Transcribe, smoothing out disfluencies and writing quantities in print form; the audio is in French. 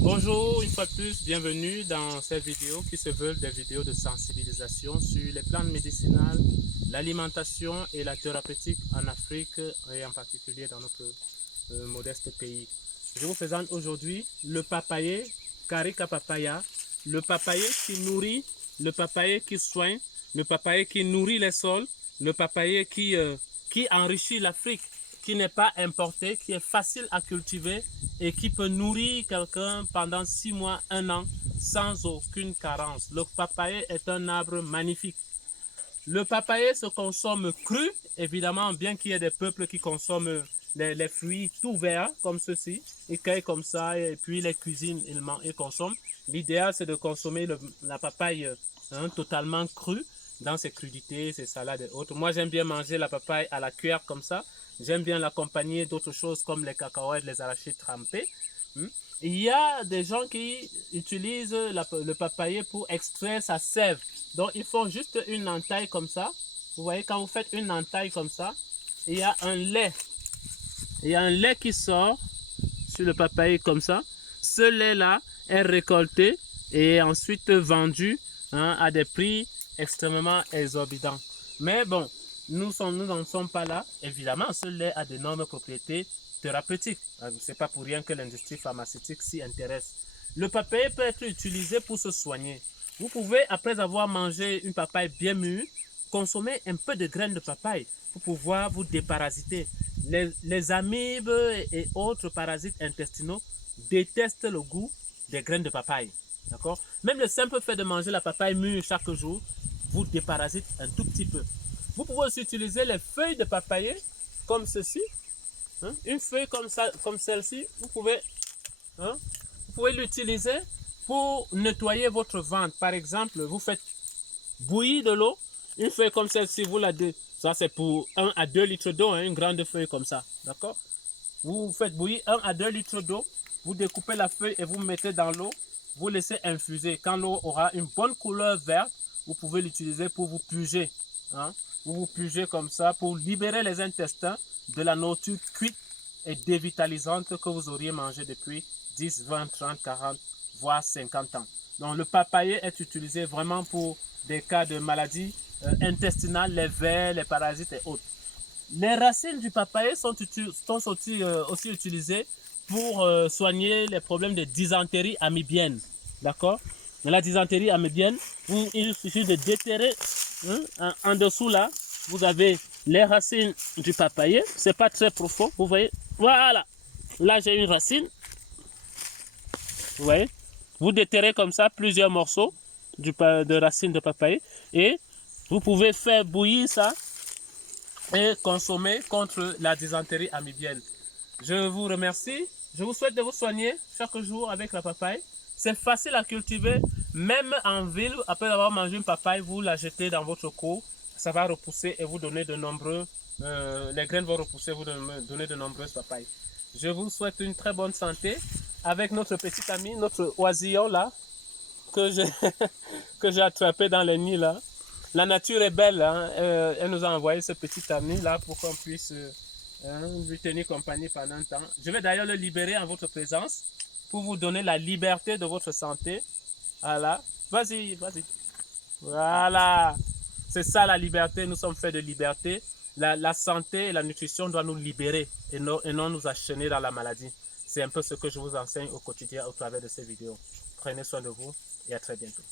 Bonjour, une fois de plus, bienvenue dans cette vidéo qui se veut des vidéos de sensibilisation sur les plantes médicinales, l'alimentation et la thérapeutique en Afrique et en particulier dans notre modeste pays. Je vous présente aujourd'hui le papayer, Carica papaya, le papayer qui nourrit, le papayer qui soigne, le papayer qui nourrit les sols, le papayer qui enrichit l'Afrique, qui n'est pas importé, qui est facile à cultiver et qui peut nourrir quelqu'un pendant 6 mois, 1 an, sans aucune carence. Le papayer est un arbre magnifique. Le papayer se consomme cru, évidemment, bien qu'il y ait des peuples qui consomment les fruits tout verts, comme ceci, ils cueillent comme ça, et puis les cuisinent, ils consomment. L'idéal, c'est de consommer la papaye totalement crue, dans ses crudités, ses salades et autres. Moi, j'aime bien manger la papaye à la cuillère comme ça. J'aime bien l'accompagner d'autres choses comme les cacahuètes, les arachides trempés. Il y a des gens qui utilisent le papayer pour extraire sa sève. Donc, ils font juste une entaille comme ça. Vous voyez, quand vous faites une entaille comme ça, il y a un lait. Il y a un lait qui sort sur le papayer comme ça. Ce lait-là est récolté et ensuite vendu à des prix extrêmement exorbitants. Mais bon, nous n'en sommes pas là. Évidemment, ce lait a d'énormes propriétés thérapeutiques. Ce n'est pas pour rien que l'industrie pharmaceutique s'y intéresse. Le papaye peut être utilisé pour se soigner. Vous pouvez, après avoir mangé une papaye bien mûre, consommer un peu de graines de papaye pour pouvoir vous déparasiter. Les amibes et autres parasites intestinaux détestent le goût des graines de papaye. D'accord? Même le simple fait de manger la papaye mûre chaque jour vous déparasite un tout petit peu. Vous pouvez aussi utiliser les feuilles de papayer comme ceci. Une feuille comme ça, comme celle-ci, vous pouvez l'utiliser pour nettoyer votre ventre. Par exemple, vous faites bouillir de l'eau, une feuille comme celle-ci, vous la deux. Ça, c'est pour 1 à 2 litres d'eau, une grande feuille comme ça. D'accord? Vous faites bouillir 1 à 2 litres d'eau, vous découpez la feuille et vous mettez dans l'eau, vous laissez infuser. Quand l'eau aura une bonne couleur verte, vous pouvez l'utiliser pour vous purger. Vous vous purgez comme ça pour libérer les intestins de la nourriture cuite et dévitalisante que vous auriez mangé depuis 10, 20, 30, 40, voire 50 ans. Donc le papayer est utilisé vraiment pour des cas de maladies intestinales, les vers, les parasites et autres. Les racines du papayer sont aussi utilisées pour soigner les problèmes de dysenterie amibienne. D'accord? Dans la dysenterie amibienne, il suffit de déterrer en dessous là, vous avez les racines du papayer. C'est pas très profond, vous voyez? Voilà. Là, j'ai une racine. Vous voyez? Vous déterrez comme ça plusieurs morceaux de racines de papayer et vous pouvez faire bouillir ça et consommer contre la dysenterie amibienne. Je vous remercie. Je vous souhaite de vous soigner chaque jour avec la papaye. C'est facile à cultiver, même en ville. Après avoir mangé une papaye, vous la jetez dans votre cour. Ça va repousser et vous donner de nombreux... les graines vont repousser et vous donner de nombreuses papayes. Je vous souhaite une très bonne santé avec notre petit ami, notre oisillon là, que j'ai attrapé dans le nid là. La nature est belle, elle nous a envoyé ce petit ami là pour qu'on puisse lui tenir compagnie pendant un temps. Je vais d'ailleurs le libérer en votre présence pour vous donner la liberté de votre santé. Voilà, vas-y, vas-y. Voilà, c'est ça la liberté, nous sommes faits de liberté. La santé et la nutrition doivent nous libérer et non nous enchaîner dans la maladie. C'est un peu ce que je vous enseigne au quotidien au travers de ces vidéos. Prenez soin de vous et à très bientôt.